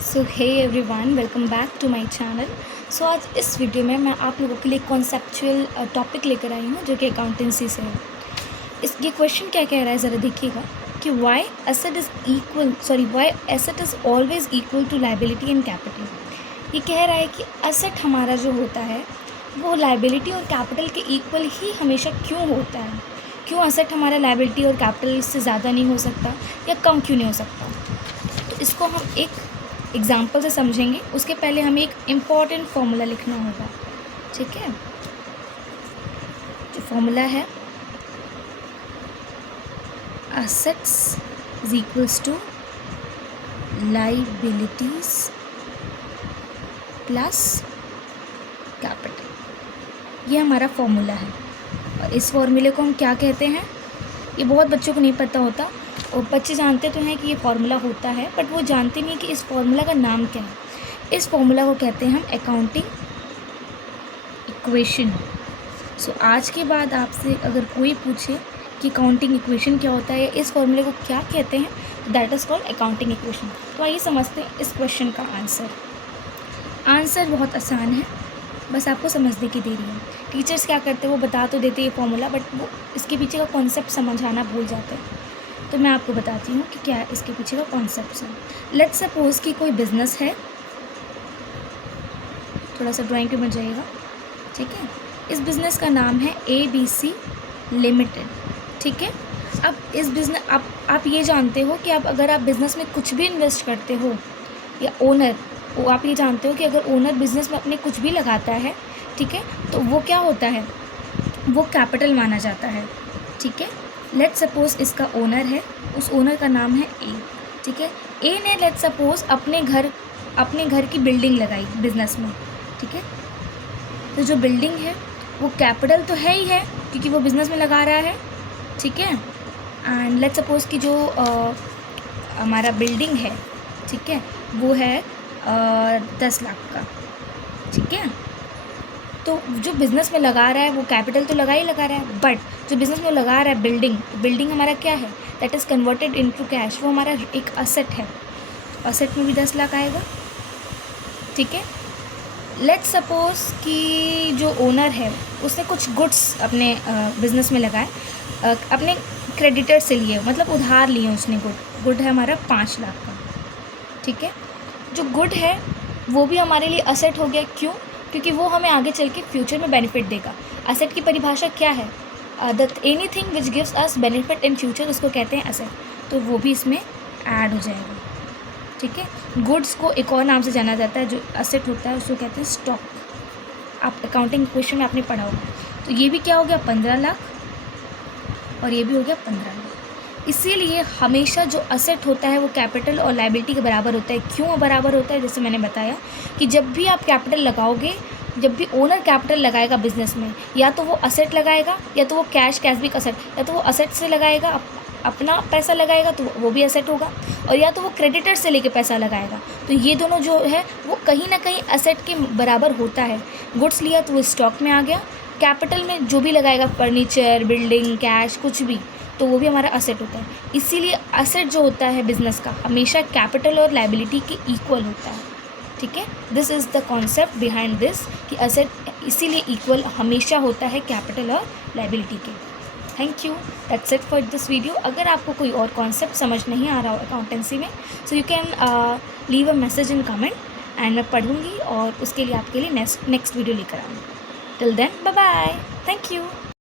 So hey everyone, welcome back to my channel. So आज इस video में मैं आप लोगों के लिए कॉन्सेप्चुअल टॉपिक लेकर आई हूँ जो कि अकाउंटेंसी से है। ये क्वेश्चन क्या कह रहा है ज़रा देखिएगा कि why asset is always equal to liability and capital. ये कह रहा है कि एसेट हमारा जो होता है वो लाइबिलिटी और कैपिटल के इक्वल ही हमेशा क्यों होता है। क्यों एसेट हमारा लाइबिलिटी और कैपिटल से ज़्यादा नहीं हो सकता या कम क्यों नहीं हो सकता। तो इसको हम एक एग्जाम्पल से समझेंगे। उसके पहले हमें एक इम्पॉर्टेंट फॉर्मूला लिखना होगा, ठीक है। जो फॉर्मूला है assets is equals to liabilities plus capital. ये हमारा फॉर्मूला है और इस फॉर्मूले को हम क्या कहते हैं ये बहुत बच्चों को नहीं पता होता। और बच्चे जानते तो हैं कि ये फार्मूला होता है, बट वो जानते नहीं कि इस फार्मूला का नाम क्या है। इस फार्मूला को कहते हैं हम अकाउंटिंग इक्वेशन। सो आज के बाद आपसे अगर कोई पूछे कि अकाउंटिंग इक्वेशन क्या होता है या इस फार्मूले को क्या कहते हैं, तो that is called accounting equation. तो आइए समझते हैं इस क्वेश्चन का आंसर बहुत आसान है, बस आपको समझने की देरी है। टीचर्स क्या करते हैं वो बता तो देते ये फॉर्मूला, बट वो इसके पीछे का कॉन्सेप्ट समझाना भूल जाते हैं। तो मैं आपको बताती हूँ कि क्या इसके पीछे का कॉन्सेप्ट है। लेट्स सपोज कि कोई बिज़नेस है, थोड़ा सा ड्राइंग पे बन जाइएगा, ठीक है। इस बिज़नेस का नाम है ABC लिमिटेड, ठीक है। अब इस बिज़नेस आप ये जानते हो कि अगर आप बिज़नेस में कुछ भी इन्वेस्ट करते हो या आप ये जानते हो कि अगर ओनर बिज़नेस में अपने कुछ भी लगाता है, ठीक है, तो वो क्या होता है, वो कैपिटल माना जाता है, ठीक है। लेट्स सपोज इसका ओनर है, उस ओनर का नाम है ए, ठीक है। ए ने लेट्स सपोज अपने घर की बिल्डिंग लगाई बिज़नेस में, ठीक है। तो जो बिल्डिंग है वो कैपिटल तो है ही है क्योंकि वो बिज़नेस में लगा रहा है, ठीक है। एंड लेट्स सपोज कि जो हमारा बिल्डिंग है, ठीक है, वो है 10 लाख का, ठीक है। तो जो बिज़नेस में लगा रहा है वो कैपिटल तो लगा रहा है, बट जो बिज़नेस में लगा रहा है बिल्डिंग हमारा क्या है, that is converted into cash. वो हमारा एक असेट है, असेट में भी 10 लाख आएगा, ठीक है। लेट्स सपोज कि जो ओनर है उसने कुछ गुड्स अपने बिज़नेस में लगाए, अपने क्रेडिटर से लिए, मतलब उधार लिए उसने। गुड है हमारा 5 लाख का, ठीक है। जो गुड है वो भी हमारे लिए असेट हो गया, क्यों? क्योंकि वो हमें आगे चल के फ्यूचर में बेनिफिट देगा। असेट की परिभाषा क्या है, anything which gives us benefit in future, उसको कहते हैं असेट। तो वो भी इसमें ऐड हो जाएगा, ठीक है। गुड्स को एक और नाम से जाना जाता है, जो असेट होता है उसको कहते हैं स्टॉक। आप अकाउंटिंग क्वेश्चन में आपने पढ़ा होगा। तो ये भी क्या हो गया 15 लाख और ये भी हो गया 15 लाख। इसीलिए हमेशा जो असेट होता है वो कैपिटल और लायबिलिटी के बराबर होता है। क्यों बराबर होता है? जैसे मैंने बताया कि जब भी आप कैपिटल लगाओगे, जब भी ओनर कैपिटल लगाएगा बिज़नेस में, या तो वो असेट लगाएगा या तो वो कैश भी असेट, या तो वो असेट से लगाएगा, अपना पैसा लगाएगा तो वो भी असेट होगा, और या तो वो क्रेडिटर से लेके पैसा लगाएगा। तो ये दोनों जो है वो कहीं ना कहीं असेट के बराबर होता है। गुड्स लिया तो वो स्टॉक में आ गया, कैपिटल में जो भी लगाएगा, फर्नीचर, बिल्डिंग, कैश, कुछ भी, तो वो भी हमारा असेट होता है। इसीलिए असेट जो होता है बिज़नेस का हमेशा कैपिटल और लायबिलिटी के इक्वल होता है, ठीक है। This is the concept behind this कि असेट इसीलिए इक्वल हमेशा होता है कैपिटल और लायबिलिटी के। Thank you, that's it for this video. अगर आपको कोई और कॉन्सेप्ट समझ नहीं आ रहा हो अकाउंटेंसी में, so you can leave a message in comment and मैं पढ़ूँगी और उसके लिए आपके लिए नेक्स्ट वीडियो लेकर आऊँगी। Till then, bye bye, thank you.